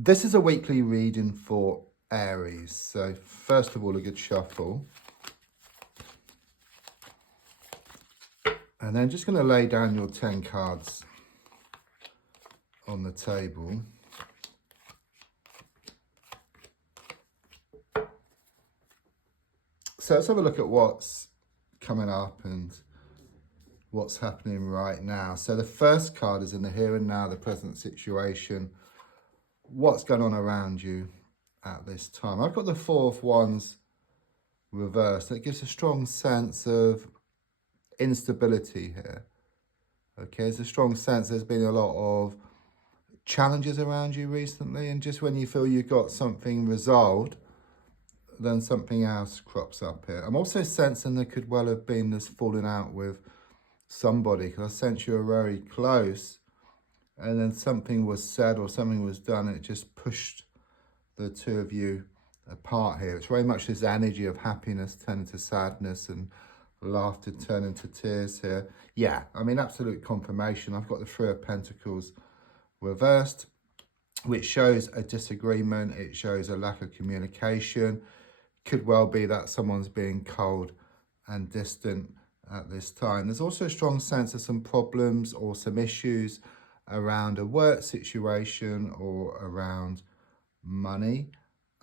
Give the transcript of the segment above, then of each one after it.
This is a weekly reading for Aries. So first of all, a good shuffle. And then just going to lay down your 10 cards on the table. So let's have a look at what's coming up and what's happening right now. So the first card is in the here and now, the present situation. What's going on around you at this time? I've got the Four of Wands reversed. It gives a strong sense of instability here. Okay, there's a strong sense there's been a lot of challenges around you recently, and just when you feel you've got something resolved, then something else crops up here. I'm also sensing there could well have been this falling out with somebody, because I sense you were very close and then something was said or something was done and it just pushed the two of you apart here. It's very much this energy of happiness turning to sadness and laughter turning to tears here. Yeah, I mean, absolute confirmation. I've got the Three of Pentacles reversed, which shows a disagreement. It shows a lack of communication. Could well be that someone's being cold and distant at this time. There's also a strong sense of some problems or some issues around a work situation or around money.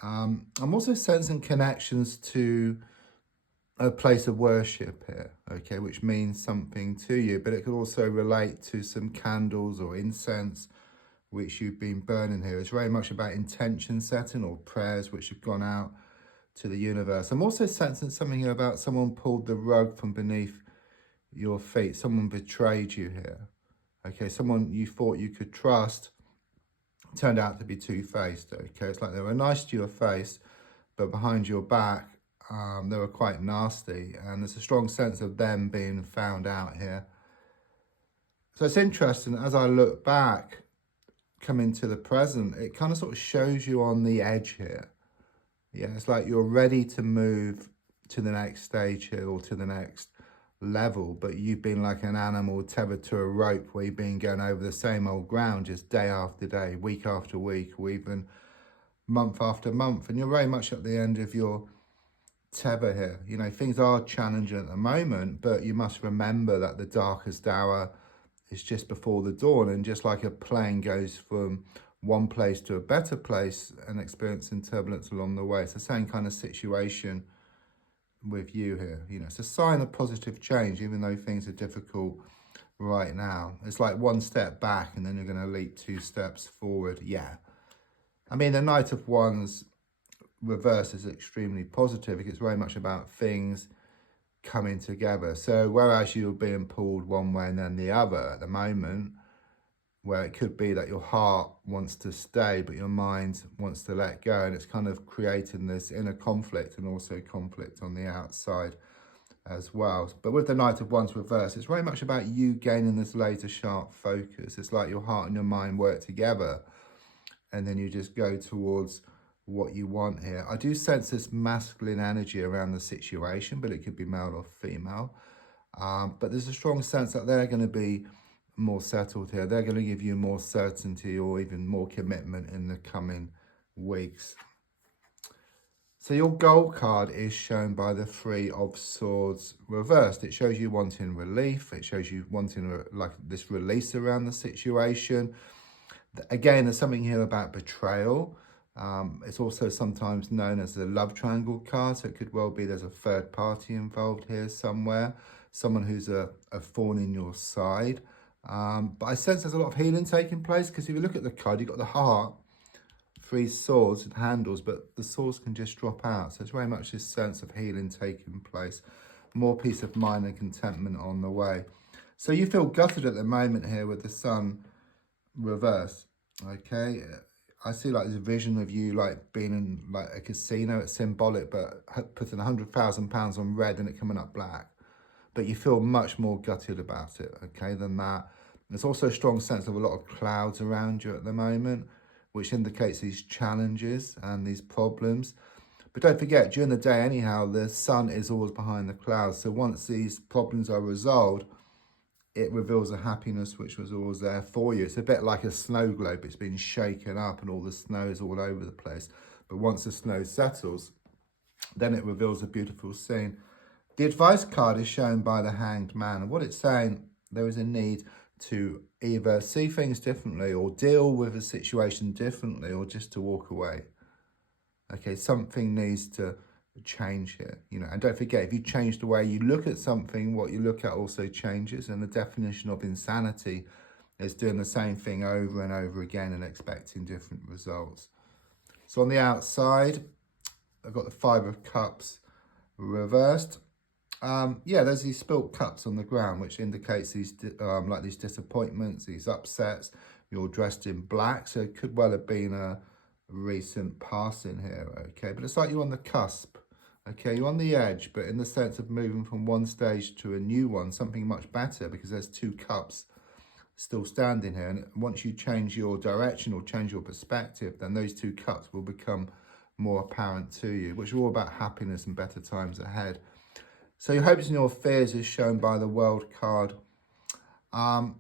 I'm also sensing connections to a place of worship here, okay, which means something to you, but it could also relate to some candles or incense which you've been burning here. It's very much about intention setting or prayers which have gone out to the universe. I'm also sensing something here about someone pulled the rug from beneath your feet. Someone betrayed you here. Okay, someone you thought you could trust turned out to be two-faced. Okay, it's like they were nice to your face, but behind your back, they were quite nasty. And there's a strong sense of them being found out here. So it's interesting, as I look back, coming to the present, it kind of sort of shows you on the edge here. Yeah, it's like you're ready to move to the next stage here or to the next level, but you've been like an animal tethered to a rope where you've been going over the same old ground just day after day, week after week, or even month after month. And you're very much at the end of your tether here. You know, things are challenging at the moment, but you must remember that the darkest hour is just before the dawn. And just like a plane goes from one place to a better place and experiencing turbulence along the way, it's the same kind of situation with you here. You know, it's a sign of positive change, even though things are difficult right now. It's like one step back and then you're going to leap 2 steps forward. Yeah, I mean, the Knight of Wands reverse is extremely positive. It's very much about things coming together. So whereas you're being pulled one way and then the other at the moment, where it could be that your heart wants to stay, but your mind wants to let go. And it's kind of creating this inner conflict and also conflict on the outside as well. But with the Knight of Wands reverse, it's very much about you gaining this laser sharp focus. It's like your heart and your mind work together and then you just go towards what you want here. I do sense this masculine energy around the situation, but it could be male or female. But there's a strong sense that they're going to be more settled here. They're going to give you more certainty or even more commitment in the coming weeks. So your goal card is shown by the Three of Swords reversed. It shows you wanting relief. It shows you wanting like this release around the situation. Again, there's something here about betrayal. It's also sometimes known as the love triangle card. So it could well be there's a third party involved here somewhere. Someone who's a thorn in your side. But I sense there's a lot of healing taking place, because if you look at the card, you've got the heart, 3 swords with handles, but the swords can just drop out. So it's very much this sense of healing taking place, more peace of mind and contentment on the way. So you feel gutted at the moment here with the Sun reverse, okay? I see like this vision of you like being in like a casino. It's symbolic, but putting £100,000 on red and it coming up black. But you feel much more gutted about it, okay, than that. There's also a strong sense of a lot of clouds around you at the moment, which indicates these challenges and these problems. But don't forget, during the day anyhow, the sun is always behind the clouds. So once these problems are resolved, it reveals a happiness which was always there for you. It's a bit like a snow globe. It's been shaken up and all the snow is all over the place. But once the snow settles, then it reveals a beautiful scene. The advice card is shown by the Hanged Man. And what it's saying, there is a need to either see things differently or deal with a situation differently or just to walk away. Okay, something needs to change here, you know, and don't forget, if you change the way you look at something, what you look at also changes. And the definition of insanity is doing the same thing over and over again and expecting different results. So on the outside, I've got the Five of Cups reversed. Yeah, there's these spilt cups on the ground, which indicates these like these disappointments, these upsets. You're dressed in black, so it could well have been a recent passing here, okay? But it's like you're on the cusp, okay? You're on the edge, but in the sense of moving from one stage to a new one, something much better, because there's two cups still standing here. And once you change your direction or change your perspective, then those two cups will become more apparent to you, which are all about happiness and better times ahead. So your hopes and your fears is shown by the World card.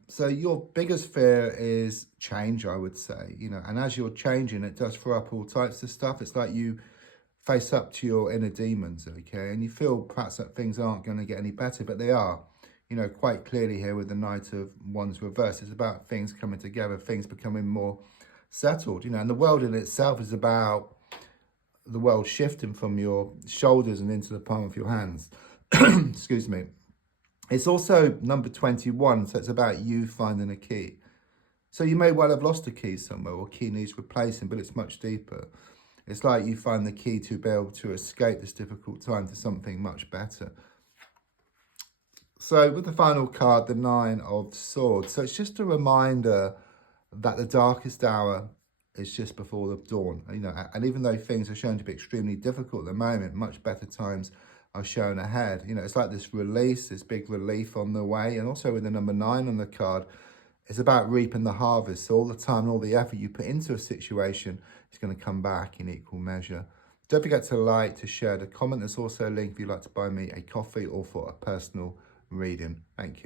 So your biggest fear is change, I would say, you know, and as you're changing, it does throw up all types of stuff. It's like you face up to your inner demons, okay? And you feel perhaps that things aren't going to get any better, but they are, you know, quite clearly here with the Knight of Wands reversed. It's about things coming together, things becoming more settled, you know, and the world in itself is about the world shifting from your shoulders and into the palm of your hands. Excuse me. It's also number 21, so it's about you finding a key. So you may well have lost a key somewhere, or key needs replacing, but it's much deeper. It's like you find the key to be able to escape this difficult time to something much better. So with the final card, the Nine of Swords. So it's just a reminder that the darkest hour is just before the dawn. You know, and even though things are shown to be extremely difficult at the moment, much better times are shown ahead. You know, it's like this release, this big relief on the way. And also with the number 9 on the card, it's about reaping the harvest. So all the time and all the effort you put into a situation is going to come back in equal measure. Don't forget to like, to share, to comment. There's also a link if you'd like to buy me a coffee or for a personal reading. Thank you.